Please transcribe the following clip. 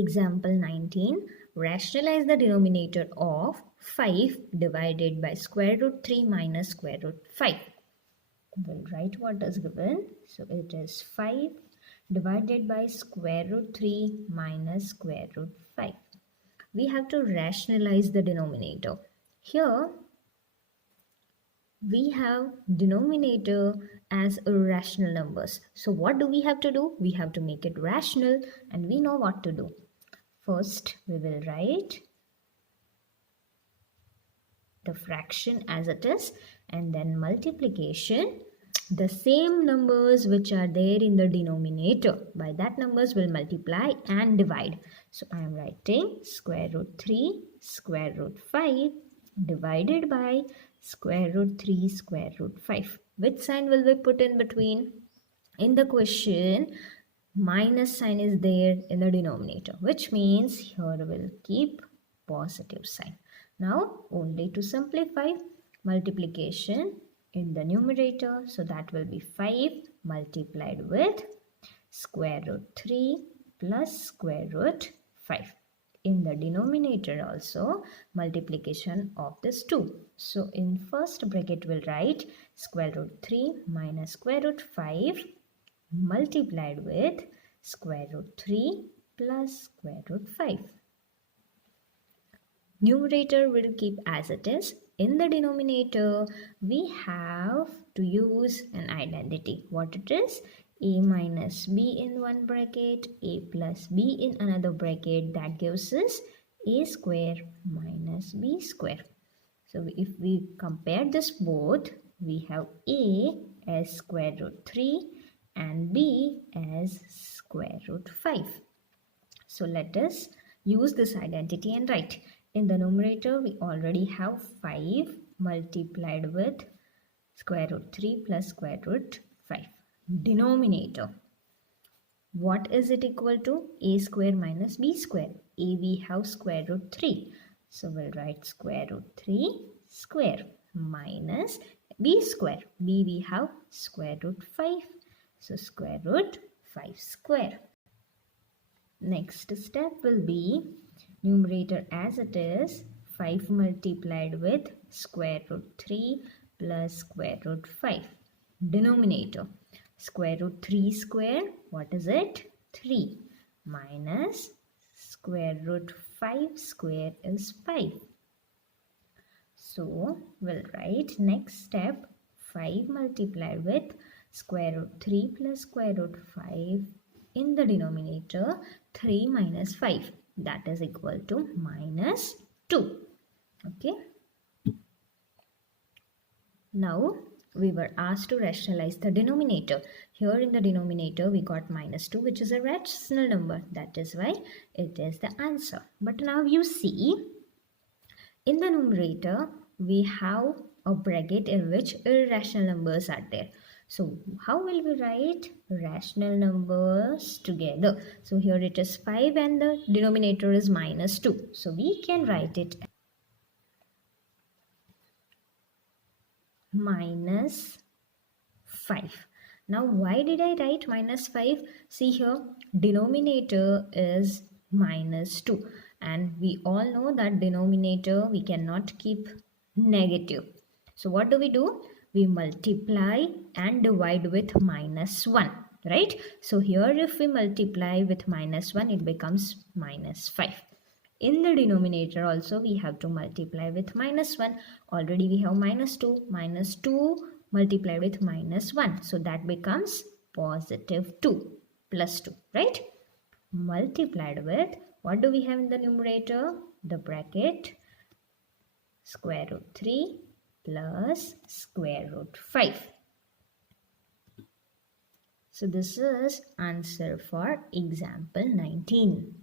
Example 19. Rationalize the denominator of 5 divided by square root 3 minus square root 5. We'll write what is given. So it is 5 divided by square root 3 minus square root 5. We have to rationalize the denominator. Here we have denominator as irrational numbers. So what do we have to do? We have to make it rational, and we know what to do. First, we will write the fraction as it is, and then multiplication. The same numbers which are there in the denominator, by that numbers will multiply and divide. So I am writing square root 3 square root 5 divided by square root 3 square root 5. Which sign will we put in between? In the question, minus sign is there in the denominator, which means here we'll keep positive sign. Now only to simplify, multiplication in the numerator, so that will be 5 multiplied with square root 3 plus square root 5. In the denominator also, multiplication of this 2. So in first bracket we'll write square root 3 minus square root 5 multiplied with square root 3 plus square root 5. Numerator will keep as it is. In the denominator, we have to use an identity. What it is? A minus b in one bracket, a plus b in another bracket. That gives us a square minus b square. So if we compare this both, we have a as square root 3 and b as square root 5. So let us use this identity and write. In the numerator, we already have 5 multiplied with square root 3 plus square root 5. Denominator, what is it equal to? A square minus b square. A we have square root 3. So we'll write square root 3 square minus b square. B we have square root 5. So square root 5 square. Next step will be numerator as it is, 5 multiplied with square root 3 plus square root 5. Denominator, square root 3 square, what is it? 3 minus square root 5 square is 5. So we'll write next step, 5 multiplied with square root 3 plus square root 5 in the denominator, 3 minus 5, that is equal to minus 2. Okay. Now we were asked to rationalize the denominator. Here in the denominator we got minus 2, which is a rational number. That is why it is the answer. But now you see, in the numerator we have a bracket in which irrational numbers are there. So how will we write rational numbers together? So here it is 5 and the denominator is minus 2. So we can write it minus 5. Now why did I write minus 5? See here, denominator is minus 2. And we all know that denominator we cannot keep negative. So what do? We multiply and divide with minus 1, right? So here if we multiply with minus 1, it becomes minus 5. In the denominator also we have to multiply with minus 1. Already we have minus 2. Minus 2 multiplied with minus 1. So that becomes positive 2 plus 2, right? Multiplied with, what do we have in the numerator? The bracket square root 3 plus square root 5. So this is answer for example 19.